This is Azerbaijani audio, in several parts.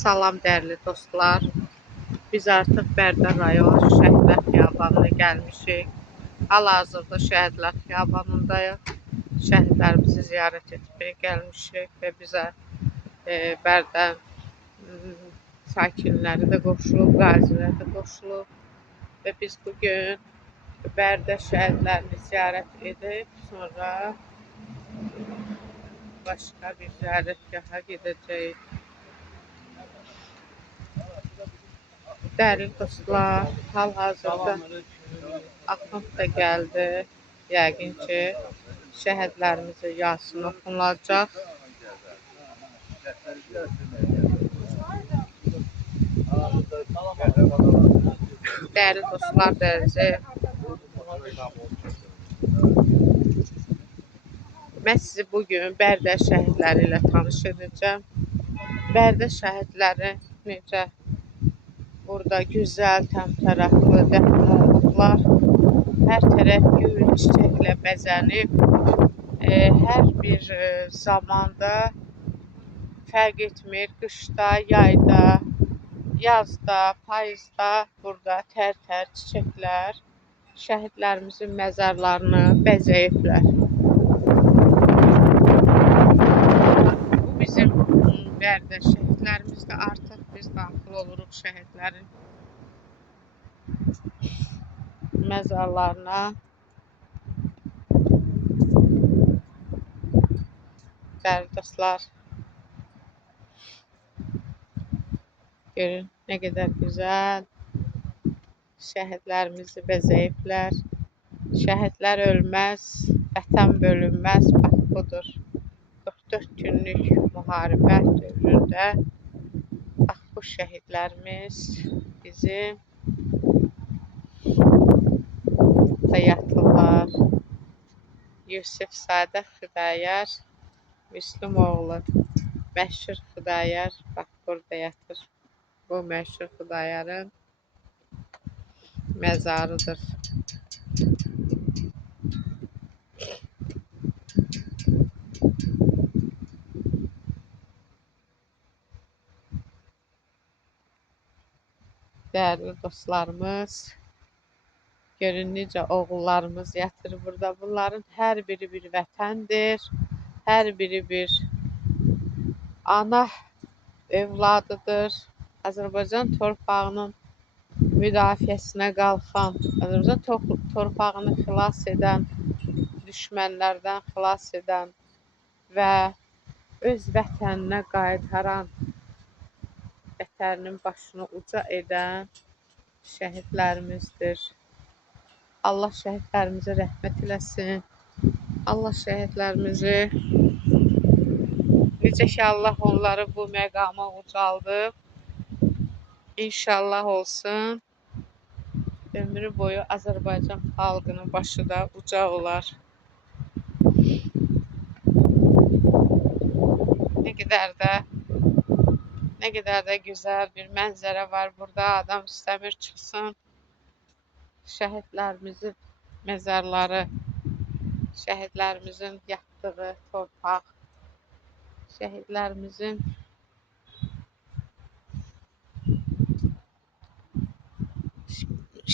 Salam dəyərli dostlar. Biz artıq Bərdə rayon Şəhidlər Xiyabanına gəlmişik. Hal-hazırda Şəhidlər Xiyabanındayıq. Şəhidlərimizi ziyarət etməyə gəlmişik və bizə Bərdə sakinləri də qoşulub, qazilər də qoşulub və biz bugün Bərdə şəhidlərini ziyarət edib sonra başqa bir ziyarətgaha gedəcəyik. Dəyərli dostlar, hal-hazırda Axund da gəldi. Yəqin ki, şəhidlərimizə Yasin oxunulacaq. Dəyərli dostlar, mən sizi bugün Bərdə şəhidləri ilə tanış edəcəm. Bərdə şəhidləri necə burada gözəl, təmtəraqlı dəfn olunublar. Hər tərəf gül çiçəklə bəzənib. Hər bir zamanda fərq etmir, qışda, yayda, yazda, payızda burada tər-tər çiçəklər şəhidlərimizin məzarlarını bəzəyiblər. Bu bizim Bərdə şəhidlərimizdə artıq biz daxil oluruq şəhidlərin məzarlarına. Dəyərli dostlar, görün nə qədər gözəl şəhidlərimizi bəzəyiblər. Şəhidlər ölməz, vətən bölünməz. Bax budur. 44 günlük müharibə dövründə bax bu şəhidlərimiz bizim burada yatırlar. Yusif Sadə Xudayar Müslümoğlu, məşhur Xudayar bax burada yatır. Bu məşhur Xudayarın məzarıdır. Dəyərli dostlarımız, görün necə oğullarımız yatır burada. Bunların hər biri bir vətəndir. Hər biri bir ana evladıdır. Azərbaycan torpağının müdafiəsinə qalxan, Azərbaycan torpağını xilas edən, düşmənlərdən xilas edən və öz vətəninə qaytaran, vətəninin başını uca edən şəhidlərimizdir. Allah şəhidlərimizə rəhmət eləsin. Allah şəhidlərimizi, necə ki Allah onları bu məqama ucaldıb, İnşallah olsun. Ömrü boyu Azərbaycan xalqının başı da uca olar. Nə qədər də gözəl bir mənzərə var burada. Adam istəmir çıxsın. Şəhidlərimizin məzarları, şəhidlərimizin yatdığı torpaq, şəhidlərimizin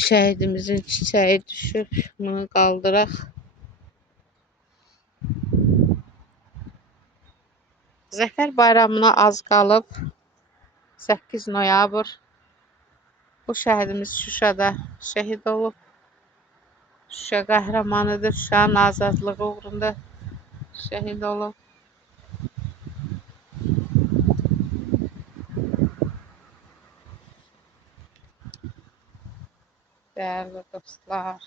şəhidimizin çiçəyi düşüb, bunu qaldıraq. Zəfər bayramına az qalıb. 8 noyabr. Bu şəhidimiz Şuşada şəhid olub. Şuşa qəhrəmanıdır. Şuşanın azadlığı uğrunda şəhid olub. Dəyərli dostlar,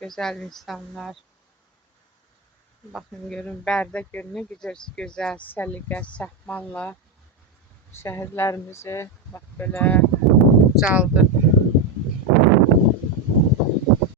gözəl insanlar. Baxın, görün, Bərdə görün, nə gözəl səliqə, səhmanla şəhidlərimizi bax belə ucaldıb.